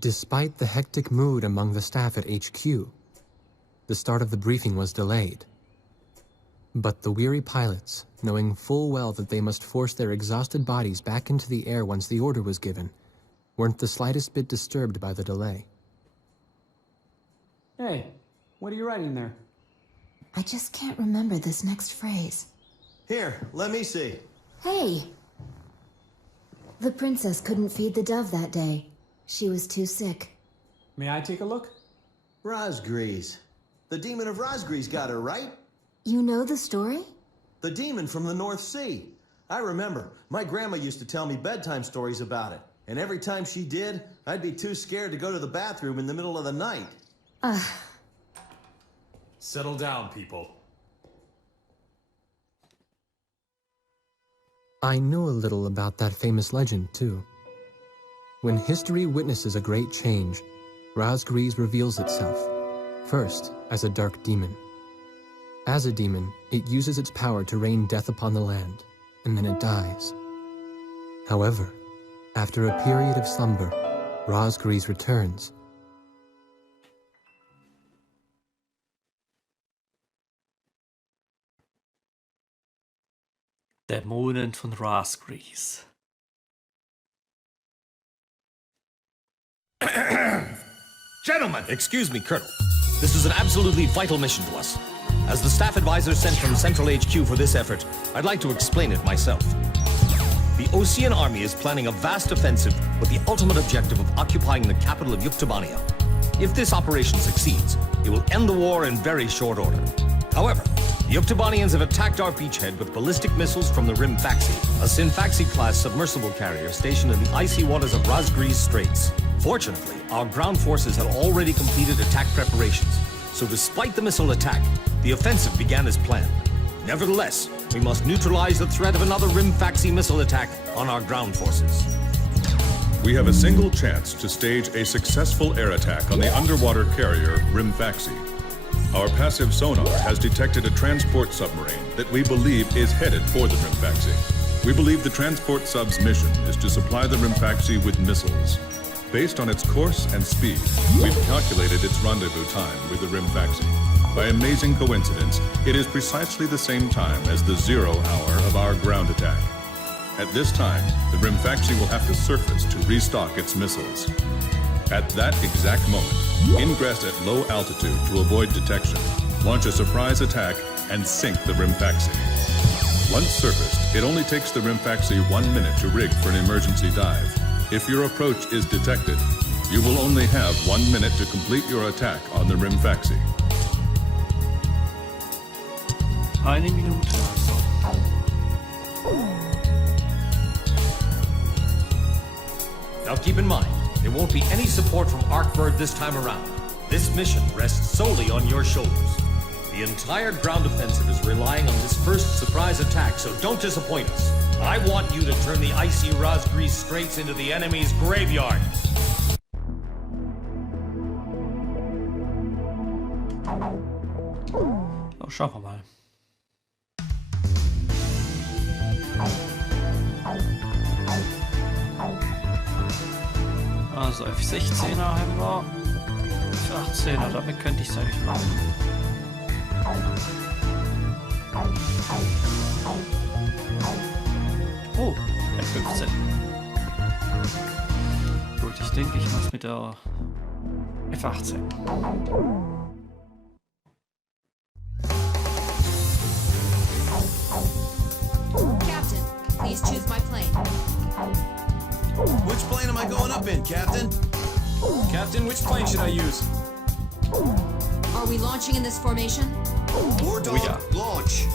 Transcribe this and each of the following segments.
Despite the hectic mood among the staff at HQ, the start of the briefing was delayed. But the weary pilots, knowing full well that they must force their exhausted bodies back into the air once the order was given, weren't the slightest bit disturbed by the delay. Hey, what are you writing there? I just can't remember this next phrase. Here, let me see. Hey! The princess couldn't feed the dove that day. She was too sick. May I take a look? Razgriz. The demon of Razgriz got her, right? You know the story? The demon from the North Sea. I remember. My grandma used to tell me bedtime stories about it. And every time she did, I'd be too scared to go to the bathroom in the middle of the night. Settle down, people. I knew a little about that famous legend, too. When history witnesses a great change, Razgriz reveals itself, first as a dark demon. As a demon, it uses its power to rain death upon the land, and then it dies. However, after a period of slumber, Razgriz returns. Dämonen von Razgriz. Gentlemen! Excuse me, Colonel. This is an absolutely vital mission to us. As the staff advisor sent from Central HQ for this effort, I'd like to explain it myself. The Osean army is planning a vast offensive with the ultimate objective of occupying the capital of Yuktobania. If this operation succeeds, it will end the war in very short order. However, the Yuktobanians have attacked our beachhead with ballistic missiles from the Rimfaxi, a Sinfaxi-class submersible carrier stationed in the icy waters of Razgriz Straits. Fortunately, our ground forces had already completed attack preparations, so despite the missile attack, the offensive began as planned. Nevertheless, we must neutralize the threat of another Rimfaxi missile attack on our ground forces. We have a single chance to stage a successful air attack on the underwater carrier Rimfaxi. Our passive sonar has detected a transport submarine that we believe is headed for the Rimfaxi. We believe the transport sub's mission is to supply the Rimfaxi with missiles. Based on its course and speed, we've calculated its rendezvous time with the Rimfaxi. By amazing coincidence, it is precisely the same time as the 0 hour of our ground attack. At this time, the Rimfaxi will have to surface to restock its missiles. At that exact moment, ingress at low altitude to avoid detection, launch a surprise attack, and sink the Rimfaxi. Once surfaced, it only takes the Rimfaxi 1 minute to rig for an emergency dive. If your approach is detected, you will only have 1 minute to complete your attack on the Rimfaxi. Eine Minute. Now keep in mind, there won't be any support from Arkbird this time around. This mission rests solely on your shoulders. The entire ground offensive is relying on this first surprise attack, so don't disappoint us. I want you to turn the icy Razgriz Straits into the enemy's graveyard. So, schauen wir mal. Also F16er haben wir. F18er, damit könnte ich es eigentlich machen. Oh, F15. Gut, ich denke, ich mache es mit der F18. Captain, please choose my plane. Which plane am I going up in, Captain? Captain, which plane should I use? Are we launching in this formation? War Dog, yeah. launch!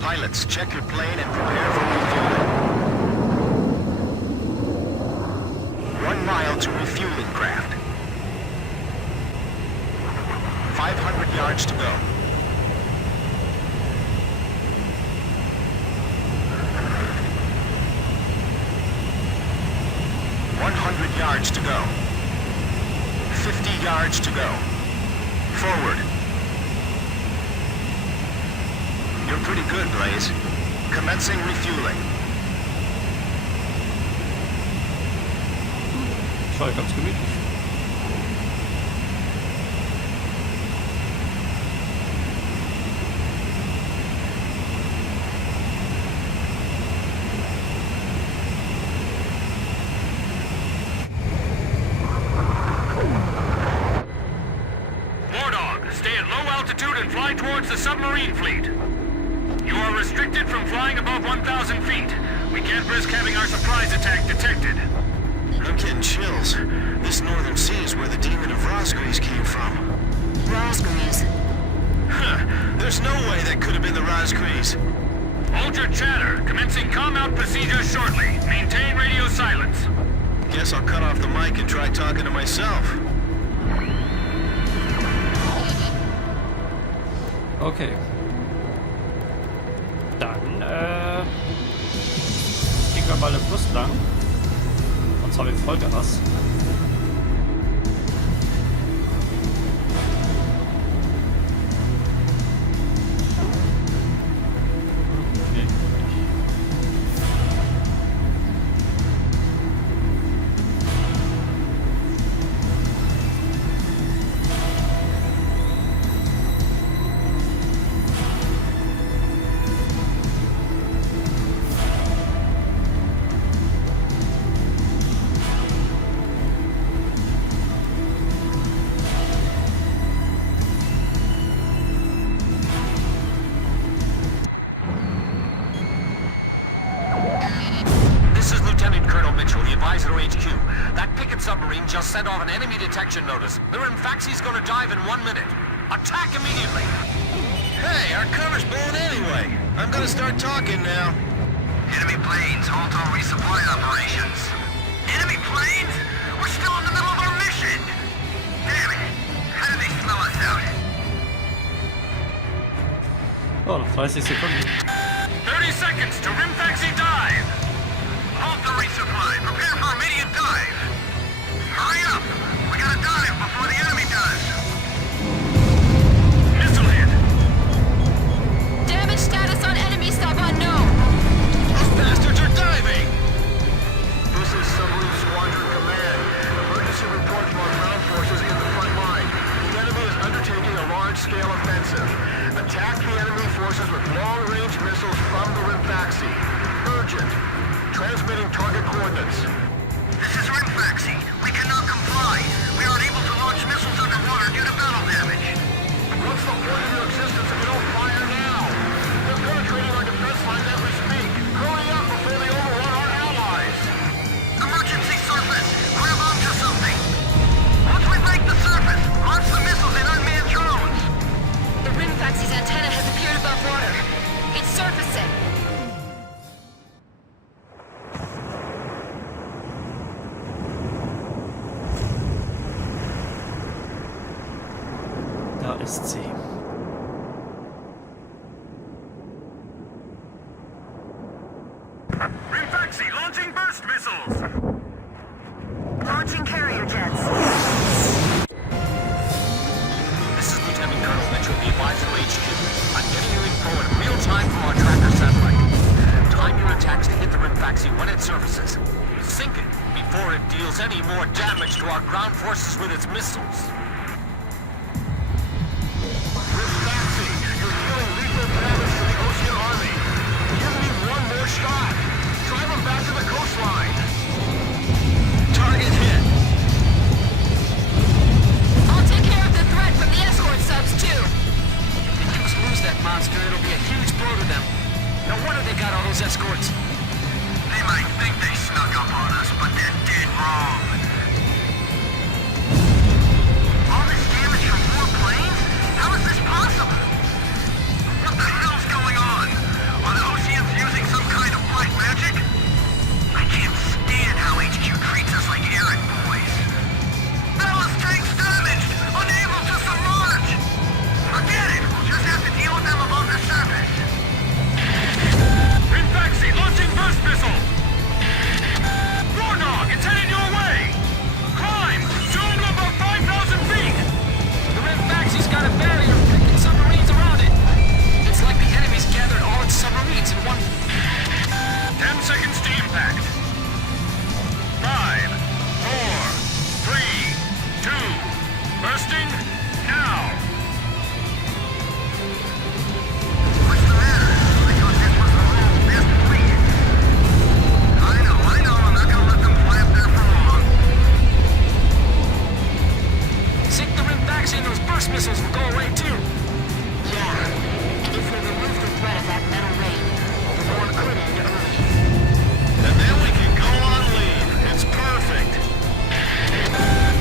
Pilots, check your plane and prepare for refueling. 1 mile to refueling craft. 500 yards to go. 100 yards to go. 50 yards to go. Forward. pretty good, Blaze. Commencing refueling. Das war ja ganz gemütlich. Stay at low altitude and fly towards the submarine fleet. You are restricted from flying above 1,000 feet. We can't risk having our surprise attack detected. I'm getting chills. This northern sea is where the demon of Razgriz came from. Razgriz. Huh. There's no way that could have been the Razgriz. Hold your chatter. Commencing comm-out procedure shortly. Maintain radio silence. Guess I'll cut off the mic and try talking to myself. Okay. Dann, gehen wir mal den Fluss lang. Und zwar mit Vollgas. Submarine just sent off an enemy detection notice. The Rimfaxi's gonna dive in 1 minute. Attack immediately! Hey, our cover's blown anyway. I'm gonna start talking now. Enemy planes, halt all resupply operations. Enemy planes? We're still in the middle of our mission! Damn it! How did they smell us out? Oh, noch 30 Sekunden. 30 seconds to Rimfaxi dive! Halt the resupply. Prepare for immediate dive. Hurry up! We gotta dive before the enemy does! Missile hit! Damage status on enemy sub unknown. Those bastards are diving! This is Submarine Squadron Command. Emergency report from our ground forces in the front line. The enemy is undertaking a large-scale offensive. Attack the enemy forces with long-range missiles from the Rimfaxi. Urgent. Transmitting target coordinates. This is Rimfaxi. We cannot comply. We are unable to launch missiles underwater due to battle damage. What's the point of your existence if you don't fire now? They're penetrating our defense line as we speak. Hurry up before they overrun our allies. Emergency surface. Grab onto something. Once we break the surface, launch the missiles in unmanned drones. The Rimfaxi's antenna has appeared above water. It's surfacing. Da ist sie. Rimfaxi launching burst missiles. Launching carrier jets. This is Lieutenant Colonel Mitchell, the advisor HQ. I'm getting you info in real time from our tracker satellite. Time your attacks to hit the Rimfaxi when it surfaces. Sink it before it deals any more damage to our ground forces with its missiles. Rimfaxi, you're dealing lethal damage to the Ocean Army. Give me one more shot. Drive them back to the coastline. Target hit. I'll take care of the threat from the escort subs, too. If the Dukes lose that monster, it'll be a huge blow to them. No wonder they got all those escorts. They might think they snuck up on us, but they're dead wrong. All this damage from 4 planes? How is this possible? What the hell's going on? Are the Oceans using some kind of black magic? I can't missiles will go away too. Yeah. And if we remove the threat of that metal rain, the war could end early. And then we can go on leave. It's perfect.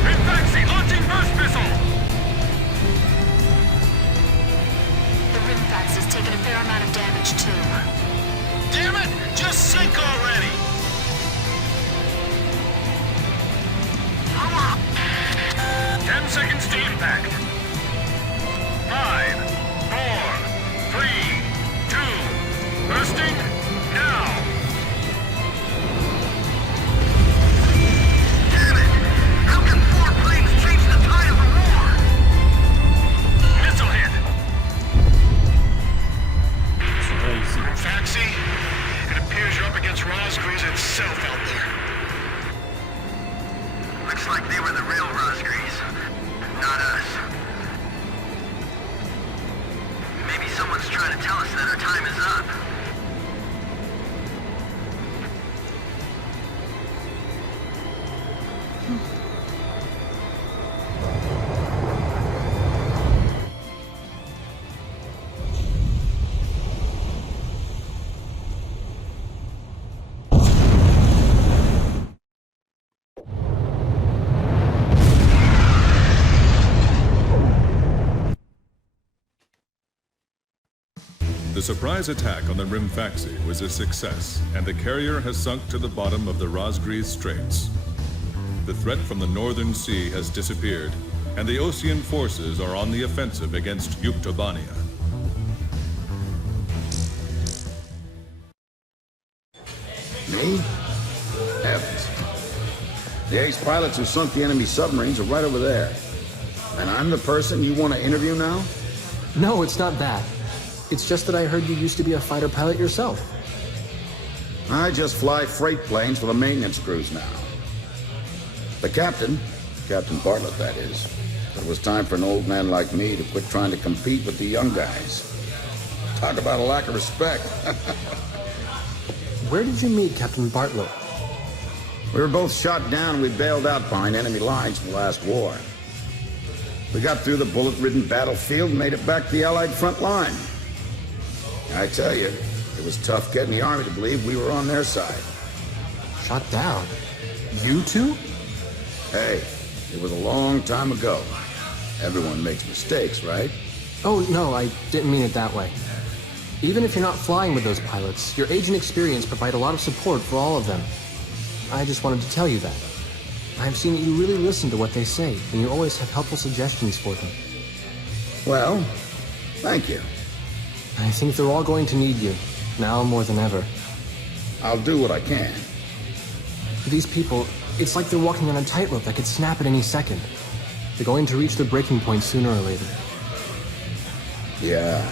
Rimfaxi launching burst missile! The Rimfax has taken a fair amount of damage too. Damn it! Just sink already! 10 seconds to impact. 5, 4, 3, 2, bursting now! Damn it! How can 4 planes change the tide of the war? Missile hit! Faxi, it appears you're up against Razgriz itself out there. Looks like they were the real Razgriz, not us. Maybe someone's trying to tell us that our time is up. The surprise attack on the Rimfaxi was a success, and the carrier has sunk to the bottom of the Razgriz Straits. The threat from the northern sea has disappeared, and the Osean forces are on the offensive against Yuktobania. Me? Heavens. The ace pilots who sunk the enemy submarines are right over there. And I'm the person you want to interview now? No, it's not that. It's just that I heard you used to be a fighter pilot yourself. I just fly freight planes for the maintenance crews now. The captain, Captain Bartlett that is, it was time for an old man like me to quit trying to compete with the young guys. Talk about a lack of respect. Where did you meet Captain Bartlett? We were both shot down and we bailed out behind enemy lines in the last war. We got through the bullet-ridden battlefield and made it back to the Allied front line. I tell you, it was tough getting the Army to believe we were on their side. Shot down? You two? Hey, it was a long time ago. Everyone makes mistakes, right? Oh, no, I didn't mean it that way. Even if you're not flying with those pilots, your age and experience provide a lot of support for all of them. I just wanted to tell you that. I've seen that you really listen to what they say, and you always have helpful suggestions for them. Well, thank you. I think they're all going to need you, now more than ever. I'll do what I can. These people, it's like they're walking on a tightrope that could snap at any second. They're going to reach their breaking point sooner or later. Yeah.